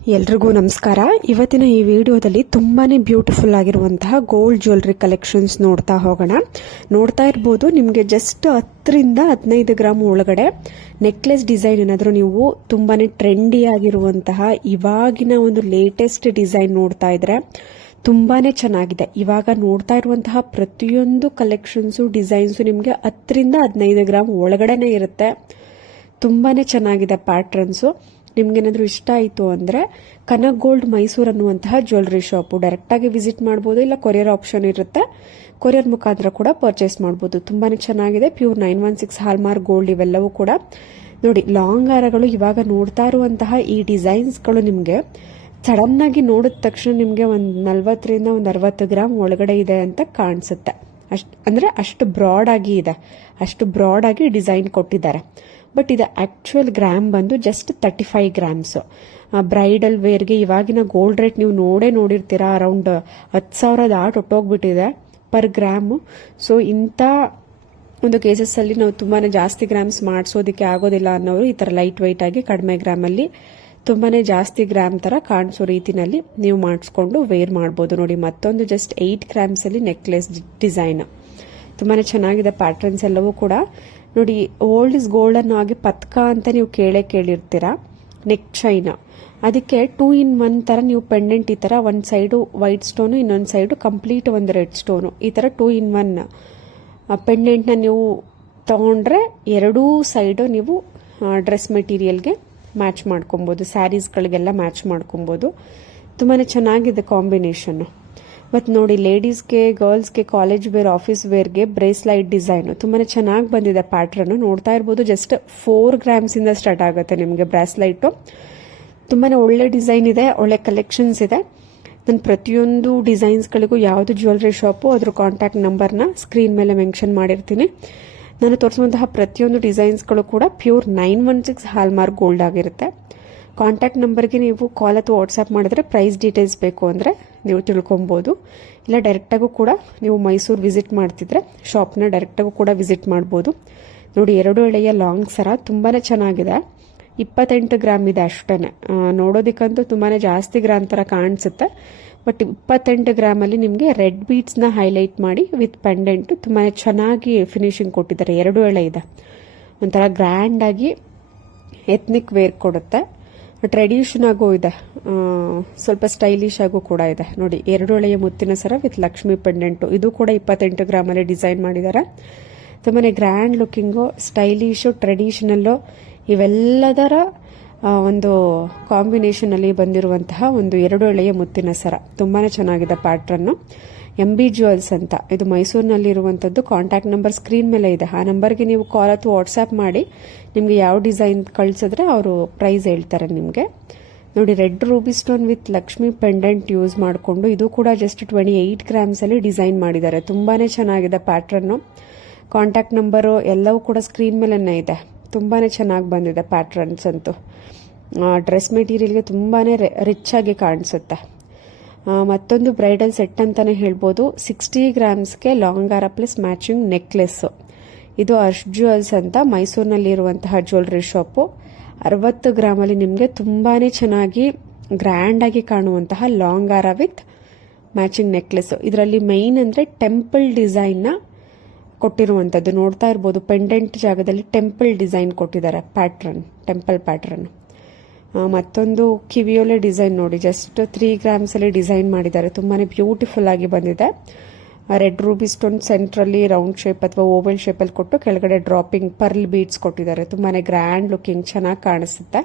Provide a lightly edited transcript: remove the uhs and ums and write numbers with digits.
ಎಲ್ರಿಗೂ ನಮಸ್ಕಾರ. ಇವತ್ತಿನ ಈ ವಿಡಿಯೋದಲ್ಲಿ ತುಂಬಾನೇ ಬ್ಯೂಟಿಫುಲ್ ಆಗಿರುವಂತಹ ಗೋಲ್ಡ್ ಜ್ಯುವೆಲ್ಲರಿ ಕಲೆಕ್ಷನ್ಸ್ ನೋಡ್ತಾ ಹೋಗೋಣ. ನೋಡ್ತಾ ಇರ್ಬೋದು, ನಿಮಗೆ ಜಸ್ಟ್ 10-15 ಗ್ರಾಮ್ ಒಳಗಡೆ ನೆಕ್ಲೆಸ್ ಡಿಸೈನ್ ಏನಾದರೂ ನೀವು ತುಂಬಾನೇ ಟ್ರೆಂಡಿ ಆಗಿರುವಂತಹ ಇವಾಗಿನ ಒಂದು ಲೇಟೆಸ್ಟ್ ಡಿಸೈನ್ ನೋಡ್ತಾ ಇದ್ರೆ ತುಂಬಾನೇ ಚೆನ್ನಾಗಿದೆ. ಇವಾಗ ನೋಡ್ತಾ ಇರುವಂತಹ ಪ್ರತಿಯೊಂದು ಕಲೆಕ್ಷನ್ಸು ಡಿಸೈನ್ಸು ನಿಮಗೆ 10-15 ಗ್ರಾಮ್ ಒಳಗಡೆನೆ ಇರುತ್ತೆ. ತುಂಬಾನೇ ಚೆನ್ನಾಗಿದೆ ಪ್ಯಾಟ್ರನ್ಸು. ನಿಮ್ಗೇನಾದ್ರೂ ಇಷ್ಟ ಆಯಿತು ಅಂದರೆ ಕನಕ್ ಗೋಲ್ಡ್ ಮೈಸೂರು ಅನ್ನುವಂತಹ ಜ್ಯುವೆಲ್ಲರಿ ಶಾಪು ಡೈರೆಕ್ಟಾಗಿ ವಿಸಿಟ್ ಮಾಡ್ಬೋದು, ಇಲ್ಲ ಕೊರಿಯರ್ ಆಪ್ಷನ್ ಇರುತ್ತೆ, ಕೊರಿಯರ್ ಮುಖಾಂತರ ಕೂಡ ಪರ್ಚೇಸ್ ಮಾಡ್ಬೋದು. ತುಂಬಾನೇ ಚೆನ್ನಾಗಿದೆ. ಪ್ಯೂರ್ 916 ಹಾಲ್ಮಾರ್ಕ್ ಗೋಲ್ಡ್ ಇವೆಲ್ಲವೂ ಕೂಡ ನೋಡಿ. ಲಾಂಗ್ ಹಾರಗಳು ಇವಾಗ ನೋಡ್ತಾ ಇರುವಂತಹ ಈ ಡಿಸೈನ್ಸ್ಗಳು ನಿಮಗೆ ಸಡನ್ ಆಗಿ ನೋಡಿದ ತಕ್ಷಣ ನಿಮಗೆ ಒಂದು 40-60 ಗ್ರಾಮ್ ಒಳಗಡೆ ಇದೆ ಅಂತ ಕಾಣಿಸುತ್ತೆ. ಅಷ್ಟು ಬ್ರಾಡ್ ಆಗಿ ಇದೆ, ಅಷ್ಟು ಬ್ರಾಡ್ ಆಗಿ ಡಿಸೈನ್ ಕೊಟ್ಟಿದ್ದಾರೆ. ಬಟ್ ಇದು ಆಕ್ಚುಯಲ್ ಗ್ರಾಮ್ ಬಂದು ಜಸ್ಟ್ 35 ಗ್ರಾಮ್ಸ್. ಬ್ರೈಡಲ್ ವೇರ್ಗೆ ಇವಾಗಿನ ಗೋಲ್ಡ್ ರೇಟ್ ನೀವು ನೋಡಿರ್ತೀರಾ, ಅರೌಂಡ್ 10,000 ದಾಟ್ ಹೊಟ್ಟೋಗ್ಬಿಟ್ಟಿದೆ ಪರ್ ಗ್ರಾಮ್. ಸೊ ಇಂಥ ಒಂದು ಕೇಸಸ್ ಅಲ್ಲಿ ನಾವು ತುಂಬಾನೇ ಜಾಸ್ತಿ ಗ್ರಾಮ್ಸ್ ಮಾಡಿಸೋದಕ್ಕೆ ಆಗೋದಿಲ್ಲ ಅನ್ನೋರು ಈ ತರ ಲೈಟ್ ವೈಟ್ ಆಗಿ ಕಡಿಮೆ ಗ್ರಾಮ್ ಅಲ್ಲಿ ತುಂಬಾನೇ ಜಾಸ್ತಿ ಗ್ರಾಮ್ ತರ ಕಾಣಿಸೋ ರೀತಿನಲ್ಲಿ ನೀವು ಮಾಡಿಸ್ಕೊಂಡು ವೇರ್ ಮಾಡ್ಬೋದು. ನೋಡಿ, ಮತ್ತೊಂದು ಜಸ್ಟ್ 8 ಗ್ರಾಮ್ಸ್ ಅಲ್ಲಿ ನೆಕ್ಲೆಸ್ ಡಿಸೈನ್ ತುಂಬಾನೇ ಚೆನ್ನಾಗಿದೆ. ಪ್ಯಾಟರ್ನ್ಸ್ ಎಲ್ಲವೂ ಕೂಡ ನೋಡಿ. ಓಲ್ಡ್ ಇಸ್ ಗೋಲ್ಡ್ ಅನ್ನೋ ಹಾಗೆ ಪತ್ಕ ಅಂತ ನೀವು ಕೇಳಿರ್ತೀರಾ. ನೆಕ್ ಚೈನ್, ಅದಕ್ಕೆ 2 in 1 ತರ ನೀವು ಪೆಂಡೆಂಟ್ ಈ ತರ ಒಂದ್ ಸೈಡು ವೈಟ್ ಸ್ಟೋನು, ಇನ್ನೊಂದ್ ಸೈಡು ಕಂಪ್ಲೀಟ್ ಒಂದು ರೆಡ್ ಸ್ಟೋನು, ಈ ತರ 2 in 1 ಪೆಂಡೆಂಟ್ ನ ನೀವು ತಗೊಂಡ್ರೆ ಎರಡೂ ಸೈಡು ನೀವು ಡ್ರೆಸ್ ಮೆಟೀರಿಯಲ್ಗೆ ಮ್ಯಾಚ್ ಮಾಡ್ಕೊಬಹುದು, ಸ್ಯಾರೀಸ್ಗಳಿಗೆಲ್ಲ ಮ್ಯಾಚ್ ಮಾಡ್ಕೊಬಹುದು. ತುಂಬಾನೇ ಚೆನ್ನಾಗಿದೆ ಕಾಂಬಿನೇಷನ್. ಮತ್ತು ನೋಡಿ, ಲೇಡೀಸ್ಗೆ, ಗರ್ಲ್ಸ್ಗೆ, ಕಾಲೇಜ್ ವೇರ್, ಆಫೀಸ್ ವೇರ್ಗೆ ಬ್ರೇಸ್ಲೈಟ್ ಡಿಸೈನ್ ತುಂಬಾನೇ ಚೆನ್ನಾಗಿ ಬಂದಿದೆ. ಪ್ಯಾಟ್ರನ್ ನೋಡ್ತಾ ಇರ್ಬೋದು, ಜಸ್ಟ್ 4 ಗ್ರಾಮ್ಸ್ ಇಂದ ಸ್ಟಾರ್ಟ್ ಆಗುತ್ತೆ ನಿಮಗೆ ಬ್ರಾಸ್ಲೈಟು. ತುಂಬಾನೇ ಒಳ್ಳೆ ಡಿಸೈನ್ ಇದೆ, ಒಳ್ಳೆ ಕಲೆಕ್ಷನ್ಸ್ ಇದೆ. ನಾನು ಪ್ರತಿಯೊಂದು ಡಿಸೈನ್ಸ್ಗಳಿಗೂ ಯಾವುದು ಜ್ಯುವೆಲ್ಲರಿ ಶಾಪು ಅದ್ರ ಕಾಂಟ್ಯಾಕ್ಟ್ ನಂಬರ್ನ ಸ್ಕ್ರೀನ್ ಮೇಲೆ ಮೆನ್ಷನ್ ಮಾಡಿರ್ತೀನಿ. ನಾನು ತೋರಿಸುವಂತಹ ಪ್ರತಿಯೊಂದು ಡಿಸೈನ್ಸ್ಗಳು ಕೂಡ ಪ್ಯೂರ್ 916 ಹಾಲ್ಮಾರ್ಕ್ ಗೋಲ್ಡ್ ಆಗಿರುತ್ತೆ. ಕಾಂಟ್ಯಾಕ್ಟ್ ನಂಬರ್ಗೆ ನೀವು ಕಾಲ್ ಅಥವಾ ವಾಟ್ಸ್ಆ್ಯಪ್ ಮಾಡಿದ್ರೆ ಪ್ರೈಸ್ ಡೀಟೇಲ್ಸ್ ಬೇಕು ಅಂದರೆ ನೀವು ತಿಳ್ಕೊಬೋದು. ಇಲ್ಲ ಡೈರೆಕ್ಟಾಗೂ ಕೂಡ ನೀವು ಮೈಸೂರು ವಿಸಿಟ್ ಮಾಡ್ತಿದ್ರೆ ಶಾಪ್ನ ಡೈರೆಕ್ಟಾಗೂ ಕೂಡ ವಿಸಿಟ್ ಮಾಡ್ಬೋದು. ನೋಡಿ, 2 ಎಳೆಯ ಲಾಂಗ್ ಸರ ತುಂಬಾನೇ ಚೆನ್ನಾಗಿದೆ. 28 ಗ್ರಾಮ್ ಇದೆ ಅಷ್ಟೇ. ನೋಡೋದಕ್ಕಂತೂ ತುಂಬಾನೇ ಜಾಸ್ತಿ ಗ್ರಾಮ್ ಥರ ಕಾಣಿಸುತ್ತೆ. ಬಟ್ 28 ಗ್ರಾಮಲ್ಲಿ ನಿಮಗೆ ರೆಡ್ ಬೀಡ್ಸ್ನ ಹೈಲೈಟ್ ಮಾಡಿ ವಿತ್ ಪೆಂಡೆಂಟ್ ತುಂಬಾನೇ ಚೆನ್ನಾಗಿ ಫಿನಿಶಿಂಗ್ ಕೊಟ್ಟಿದ್ದಾರೆ. 2 ಎಳೆ ಇದೆ, ಒಂಥರ ಗ್ರ್ಯಾಂಡ್ ಆಗಿ ಎತ್ನಿಕ್ ವೇರ್ ಕೊಡುತ್ತೆ. ಟ್ರೆಡಿಷನ್ ಆಗೋ ಇದೆ, ಸ್ವಲ್ಪ ಸ್ಟೈಲಿಶ್ ಆಗೋ ಕೂಡ ಇದೆ. ನೋಡಿ, 2 ಎಳೆಯ ಮುತ್ತಿನ ಸರ ವಿತ್ ಲಕ್ಷ್ಮಿ ಪೆಂಡೆಂಟು, ಇದು ಕೂಡ 28 ಗ್ರಾಮಲ್ಲಿ ಡಿಸೈನ್ ಮಾಡಿದ್ದಾರೆ. ತುಂಬಾನೇ ಗ್ರ್ಯಾಂಡ್ ಲುಕಿಂಗು, ಸ್ಟೈಲಿಶು, ಟ್ರೆಡಿಷನಲ್ಲು ಇವೆಲ್ಲದರ ಒಂದು ಕಾಂಬಿನೇಷನ್ ಅಲ್ಲಿ ಬಂದಿರುವಂತಹ ಒಂದು 2 ಎಳೆಯ ಮುತ್ತಿನ ಸರ ತುಂಬಾನೇ ಚೆನ್ನಾಗಿದೆ. ಪ್ಯಾಟ್ರನ್ನು MB ಜ್ಯುವೆಲ್ಸ್ ಅಂತ, ಇದು ಮೈಸೂರಿನಲ್ಲಿ ಇರುವಂತದ್ದು. ಕಾಂಟ್ಯಾಕ್ಟ್ ನಂಬರ್ ಸ್ಕ್ರೀನ್ ಮೇಲೆ ಇದೆ. ಆ ನಂಬರ್ಗೆ ನೀವು ಕಾಲ್ ಅಥವಾ ವಾಟ್ಸ್ಆ್ಯಪ್ ಮಾಡಿ ನಿಮಗೆ ಯಾವ ಡಿಸೈನ್ ಕಳಿಸಿದ್ರೆ ಅವರು ಪ್ರೈಸ್ ಹೇಳ್ತಾರೆ ನಿಮಗೆ. ನೋಡಿ, red ruby stone with Lakshmi pendant use ಮಾಡಿಕೊಂಡು ಇದು ಕೂಡ ಜಸ್ಟ್ 28 ಗ್ರಾಮ್ಸ್ ಅಲ್ಲಿ ಡಿಸೈನ್ ಮಾಡಿದ್ದಾರೆ. ತುಂಬಾನೇ ಚೆನ್ನಾಗಿದೆ ಪ್ಯಾಟ್ರನ್ನು. ಕಾಂಟ್ಯಾಕ್ಟ್ ನಂಬರು ಎಲ್ಲವೂ ಕೂಡ ಸ್ಕ್ರೀನ್ ಮೇಲೆನೇ ಇದೆ. ತುಂಬಾನೇ ಚೆನ್ನಾಗಿ ಬಂದಿದೆ ಪ್ಯಾಟ್ರನ್ಸ್ ಅಂತೂ. ಡ್ರೆಸ್ ಮೆಟೀರಿಯಲ್ಗೆ ತುಂಬಾನೇ ರಿಚ್ ಆಗಿ ಕಾಣಿಸುತ್ತೆ. ಮತ್ತೊಂದು ಬ್ರೈಡಲ್ ಸೆಟ್ ಅಂತಾನೆ ಹೇಳ್ಬೋದು. 60 ಗ್ರಾಮ್ಸ್ಗೆ ಲಾಂಗ್ ಹಾರ ಪ್ಲಸ್ ಮ್ಯಾಚಿಂಗ್ ನೆಕ್ಲೆಸ್. ಇದು ಅರ್ಶ್ ಜ್ಯುವೆಲ್ಸ್ ಅಂತ ಮೈಸೂರಿನಲ್ಲಿ ಇರುವಂತಹ ಜ್ಯುವೆಲ್ಲರಿ ಶಾಪು. 60 ಗ್ರಾಮಲ್ಲಿ ನಿಮಗೆ ತುಂಬಾನೇ ಚೆನ್ನಾಗಿ ಗ್ರ್ಯಾಂಡ್ ಆಗಿ ಕಾಣುವಂತಹ ಲಾಂಗ್ ಹಾರ ವಿತ್ ಮ್ಯಾಚಿಂಗ್ ನೆಕ್ಲೆಸ್. ಇದರಲ್ಲಿ ಮೈನ್ ಅಂದ್ರೆ ಟೆಂಪಲ್ ಡಿಸೈನ್ ನ ಕೊಟ್ಟಿರುವಂತದ್ದು. ನೋಡ್ತಾ ಇರ್ಬೋದು, ಪೆಂಡೆಂಟ್ ಜಾಗದಲ್ಲಿ ಟೆಂಪಲ್ ಡಿಸೈನ್ ಕೊಟ್ಟಿದ್ದಾರೆ, ಪ್ಯಾಟ್ರನ್, ಟೆಂಪಲ್ ಪ್ಯಾಟ್ರನ್. ಮತ್ತೊಂದು ಕಿವಿಯೋಲೆ ಡಿಸೈನ್ ನೋಡಿ, ಜಸ್ಟ್ 3 ಗ್ರಾಮ್ಸ್ ಅಲ್ಲಿ ಡಿಸೈನ್ ಮಾಡಿದ್ದಾರೆ. ತುಂಬಾನೇ ಬ್ಯೂಟಿಫುಲ್ ಆಗಿ ಬಂದಿದೆ. ರೆಡ್ ರೂಬಿ ಸ್ಟೋನ್ ಸೆಂಟ್ರಲ್ಲಿ ರೌಂಡ್ ಶೇಪ್ ಅಥವಾ ಓವಲ್ ಶೇಪ್ ಅಲ್ಲಿ ಕೊಟ್ಟು ಕೆಳಗಡೆ ಡ್ರಾಪಿಂಗ್ ಪರ್ಲ್ ಬೀಡ್ಸ್ ಕೊಟ್ಟಿದ್ದಾರೆ. ತುಂಬಾನೇ ಗ್ರ್ಯಾಂಡ್ ಲುಕಿಂಗ್, ಚೆನ್ನಾಗಿ ಕಾಣಿಸುತ್ತೆ.